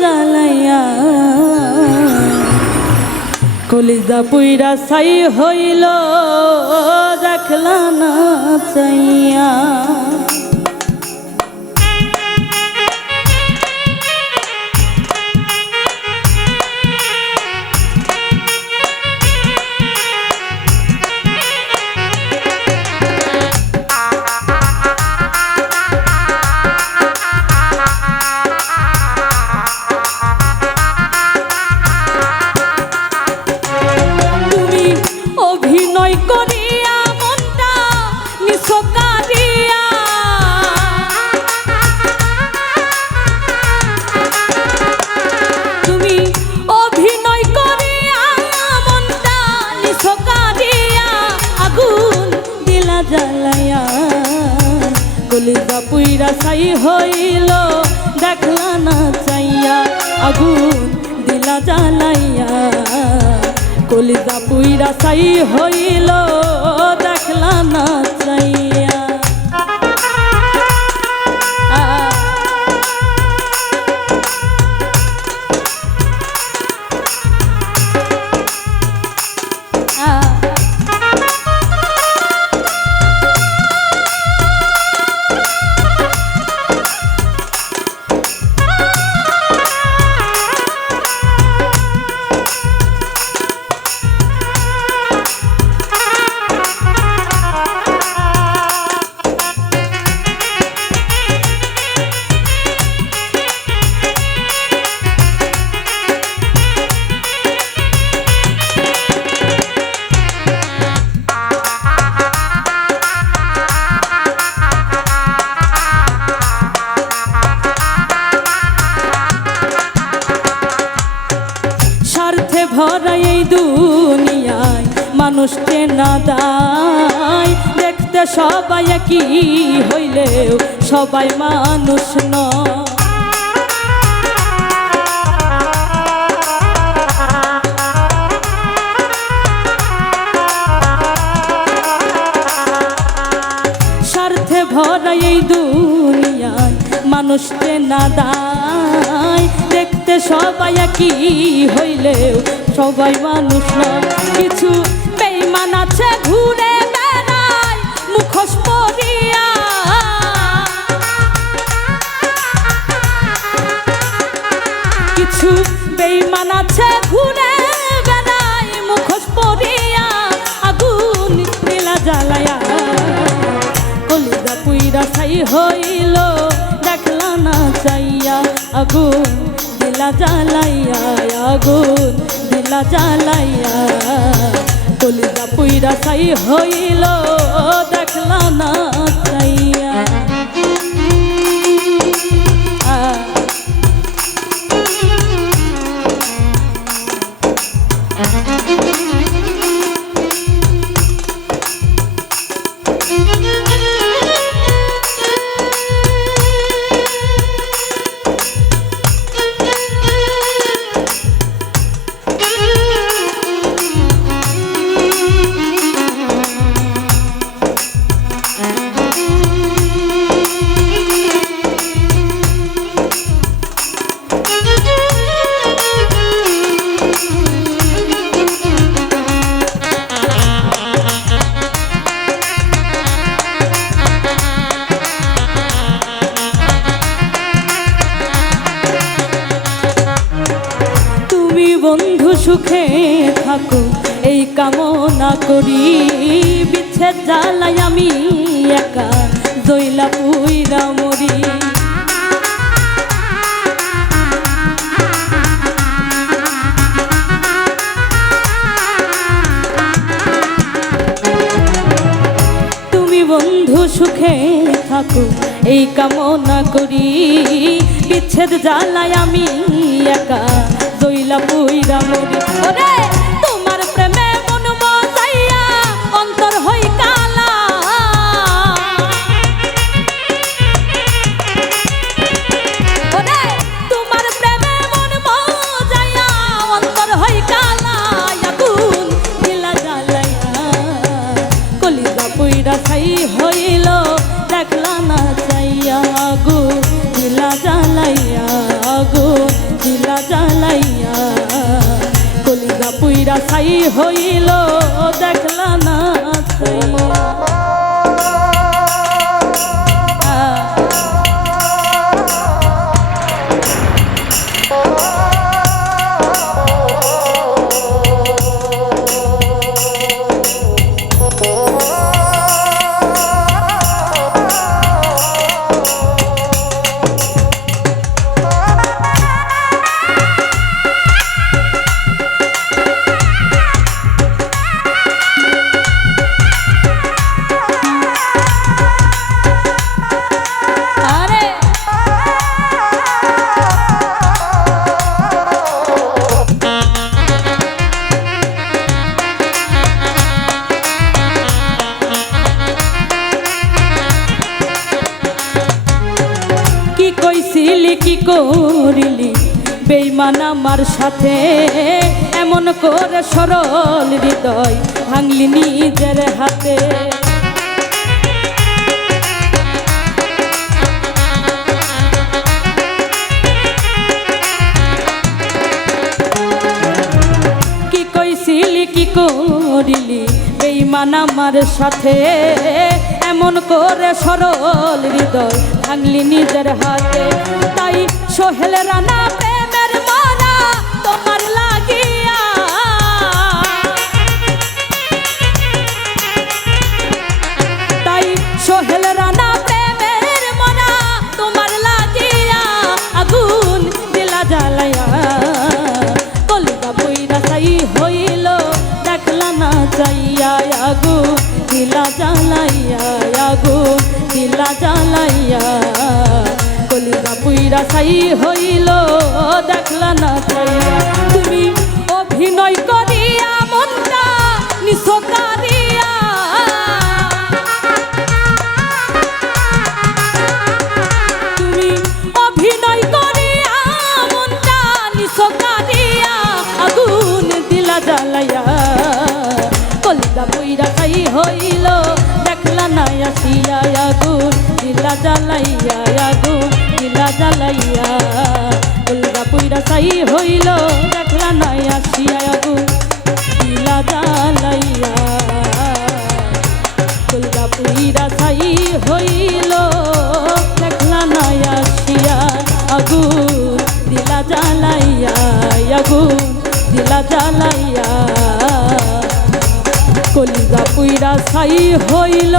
জ্বালাইয়া কলিজা পুইরা ছাই হইল দেখলা না চাইয়া। কলিজা পুইরা ছাই হইল দেখলা না চাইয়া আগুন দিলা জ্বালাইয়া। কলিজা পুইরা ছাই হইল দেখলা না চাইয়া। ভরা এই দুনিয়ায় মানুষকে না দায় দেখতে সবাই কি হইলেও সবাই মানুষ নয়। স্বার্থে ভরা এই দুনিয়ায় মানুষকে না দায় দেখতে সবাই কি হইলেও সবাই মানুষ নয়। কিছু বেঈমান আছে ঘুরে বেড়ায় মুখোশ পরিয়া, কিছু বেঈমান আছে ঘুরে বেড়ায় মুখোশ পরিয়া আগুন দিলা জ্বালাইয়া। কলিজা পুইরা ছাই হইল দেখলা না চাইয়া আগুন দিলা জ্বালাইয়া আগুন দিলা জ্বালাইয়া। কলিজা পুইরা ছাই হইল দেখলা না চাইয়া। বন্ধু সুখে থাকো এই কামনা করি, বিচ্ছেদ জ্বালাই আমি একা জইলা পুইরা মরি। তুমি বন্ধু সুখে থাকো এই কামনা করি, বিচ্ছেদ জ্বালাই আমি একা জইলা পুইরা মরি। ওরে তোমার প্রেমে মন মজাইয়া অন্তর হই কালা, ওরে তোমার প্রেমে মন মজাইয়া অন্তর হই কালা। আগুন দিলা জ্বালাইয়া কলিজা পুইরা ছাই হইল দেখলা না চাইয়া আগুন দিলা জ্বালাইয়া আগুন পুইরা ছাই হইল দেখলা না চাইয়া। কি করিলি বেঈমান আমার সাথে, এমন করে সরল হৃদয় ভাঙলি নিজের হাতে। কি কইছিলি কি করিলি বেঈমান আমার সাথে, এমন করে সরল হৃদয় ভাঙলি নিজের হাতে। তাই সোহেল রানা প্রেমের মারা তোমার লাগিয়া, তাই সোহেল রানা প্রেমের মারা তোমার লাগিয়া আগুন দিলা জ্বালাইয়া। কলিজা পুইরা ছাই হইল দেখলা না চাইয়া, আগুন দিলা জ্বালাইয়া, আগুন দিলা জ্বালাইয়া। কলিজা পুইরা ছাই হইল দেখলা না চাইয়া। তুমি অভিনয় করিয়া মনটা নিছো কারিয়া, তুমি অভিনয় করিয়া মনটা নিছো কারিয়া, আগুন দিলা জ্বালাইয়া। কলিজা পুইরা ছাই হইল দেখলা না আসিয়া, আগুন দিলা জ্বালাইয়া, আগুন দিলা জ্বালাইয়া। কলিজা পুইরা ছাই হইল দেখলা না আসিয়া, আগুন দিলা জ্বালাইয়া। কলিজা পুইরা ছাই হইল দেখলা না আসিয়া, আগুন দিলা জ্বালাইয়া, আগুন দিলা জ্বালাইয়া। কলিজা পুইরা ছাই হইল।